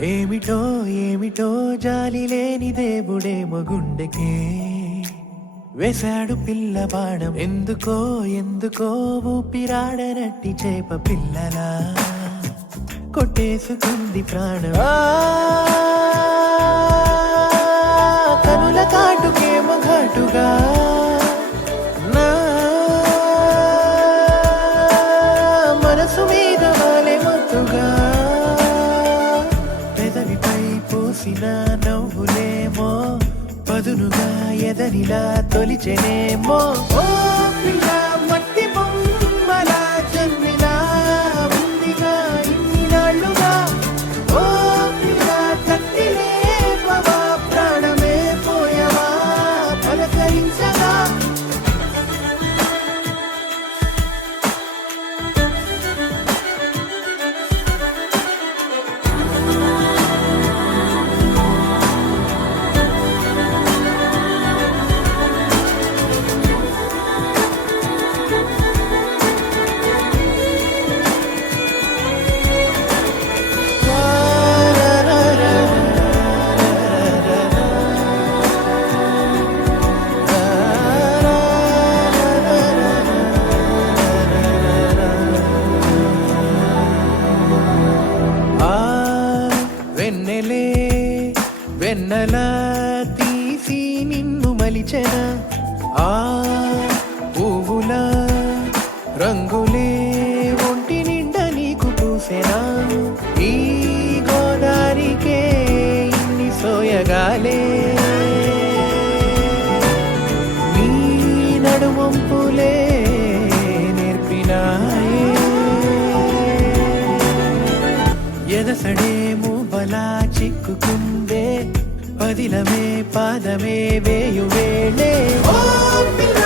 ఏమిటో ఏమిటో జాలి లేని దేవుడేమో గుండెకే వేశాడు పిల్ల బాణం. ఎందుకో ఎందుకో ఊపిరాడనట్టి చేప పిల్లలా కొట్టేసుకుంది ప్రాణం. కనుల కాటుకేమో ఘాటుగా నా మనసు మీద వాలే మత్తుగా పెదవిపై పూసిన నవ్వులేమో పదునుగా ఎదనిలా తొలిచెనేమో. ఓ పిల్ల మట్టి బొమ్మలా జన్మిలా ఉందిగా ఇన్ని నాళ్ళుగా. ఓ పిల్ల తట్టిలేవా ప్రాణమే పోయవా పలకరించగా. వెన్నెలే వెన్నెలా తీసి నిన్ను మలిచెన. ఆ పువ్వుల రంగులే ఒంటి నిండా నీకు పూసెనా. ఈ గోదారికే ఇన్ని సోయగాలే నీ నడుమొంపులే నేర్పినాయే. ఎదసడేమో బలా చిక్కుకుందే పదిలమే పాదమే వేయు వేళే. ఓ పిల్ల